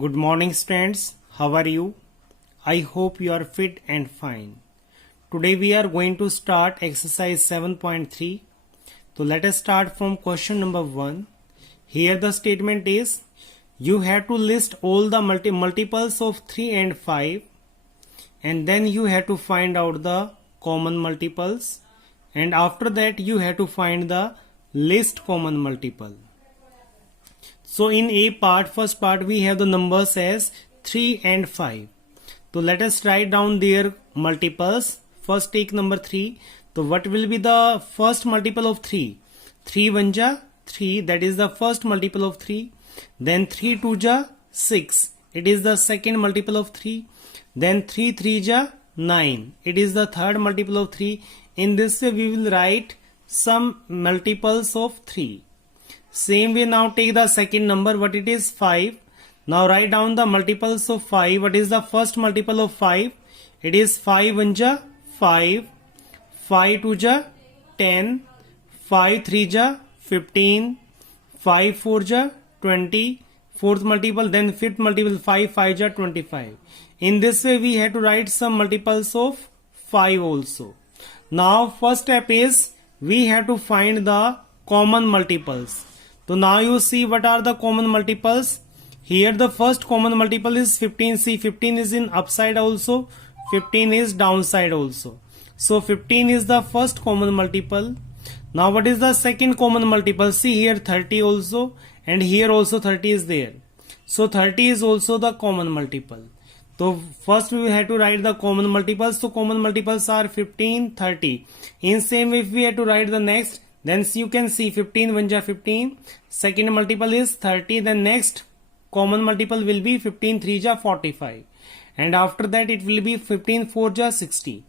Good morning, students. How are you? I hope you are fit and fine. Today we are going to start exercise 7.3. So let us start from question number 1. Here the statement is you have to list all the multiples of 3 and 5, and then you have to find out the common multiples, and after that you have to find the least common multiple. So in A part, first part, we have the numbers as 3 and 5. So let us write down their multiples. First take number 3. So what will be the first multiple of 3? 3 1 ja 3, that is the first multiple of 3. Then 3 2 ja 6, it is the second multiple of 3. Then 3 3 ja 9, it is the third multiple of 3. In this way we will write some multiples of 3. Same way, now take the second number, what it is? 5. Now write down the multiples of 5. What is the first multiple of 5? It is 5 1 ja 5, 5 2 ja 10, 5 3 ja 15, 5 4 ja 20, fourth multiple, then fifth multiple 5 5 ja 25. In this way we have to write some multiples of 5 also. Now first step is we have to find the common multiples. So now you see what are the common multiples. Here the first common multiple is 15. See, 15 is in upside also, 15 is downside also. So 15 is the first common multiple. Now what is the second common multiple? See here 30 also, and here also 30 is there. So 30 is also the common multiple. So first we have to write the common multiples. So common multiples are 15, 30. In same way if we have to write the next, then you can see 15 1 ja 15, second multiple is 30, then next common multiple will be 15 3 ja 45, and after that it will be 15 4 ja 60.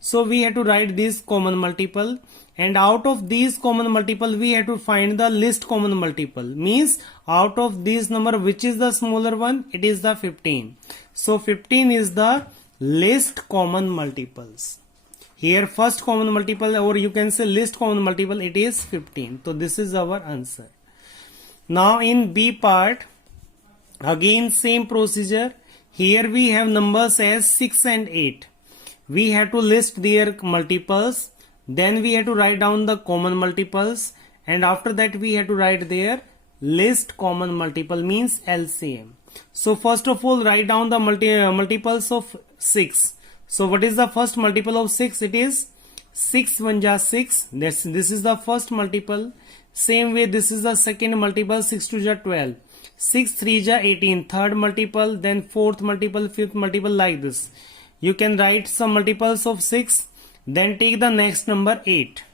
So we have to write this common multiple, and out of these common multiple we have to find the least common multiple. Means out of this number which is the smaller one? It is the 15. So 15 is the least common multiples. Here first common multiple, or you can say least common multiple, it is 15. So this is our answer. Now in B part, again same procedure. Here we have numbers as 6 and 8. We have to list their multiples. Then we have to write down the common multiples, and after that we have to write their least common multiple, means LCM. So first of all write down the multiples of 6. So what is the first multiple of 6? It is 6 1 ja 6. This is the first multiple. Same way this is the second multiple, 6 2 ja 12. 6 3 ja 18, third multiple, then fourth multiple, fifth multiple, like this. You can write some multiples of 6. Then take the next number 8.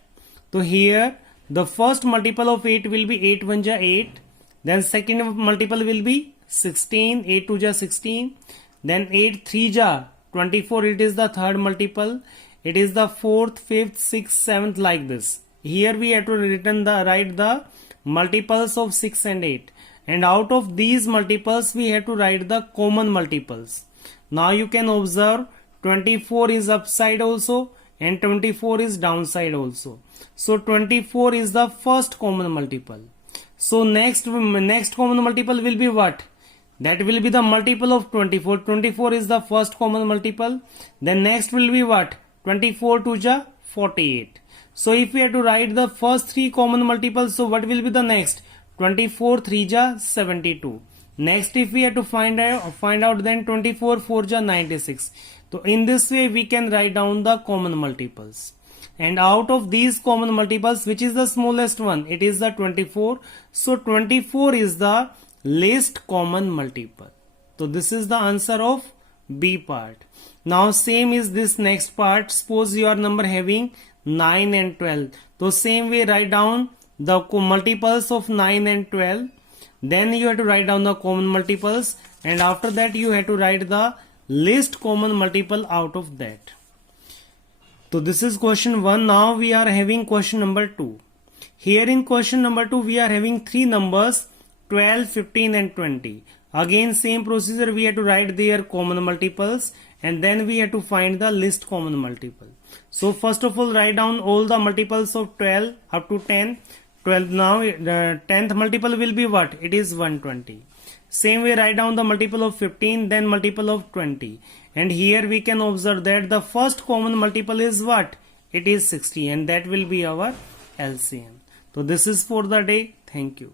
So here the first multiple of 8 will be 8 1 ja 8. Then second multiple will be 16, 8 2 ja 16. Then 8 3 ja 24, it is the third multiple. It is the fourth, fifth, sixth, seventh, like this. Here we have to write the multiples of 6 and 8. And out of these multiples we have to write the common multiples. Now you can observe 24 is upside also and 24 is downside also. So 24 is the first common multiple. So next common multiple will be what? That will be the multiple of 24. 24 is the first common multiple. Then next will be what? 24 2 ja 48. So if we have to write the first three common multiples, so what will be the next? 24 3 ja 72. Next if we have to find out then 24 4 ja 96. So in this way we can write down the common multiples. And out of these common multiples, which is the smallest one? It is the 24. So 24 is the least common multiple. So this is the answer of B part. Now same is this next part. Suppose your number having 9 and 12. So same way write down the multiples of 9 and 12. Then you have to write down the common multiples, and after that you have to write the least common multiple out of that. So this is question 1. Now we are having question number 2. Here in question number 2 we are having three numbers, 12, 15 and 20. Again same procedure, we have to write their common multiples, and then we have to find the least common multiple. So first of all write down all the multiples of 12 up to 10. 12, now the 10th multiple will be what? It is 120. Same way, write down the multiple of 15, then multiple of 20. And here we can observe that the first common multiple is what? It is 60, and that will be our LCM. So this is for the day. Thank you.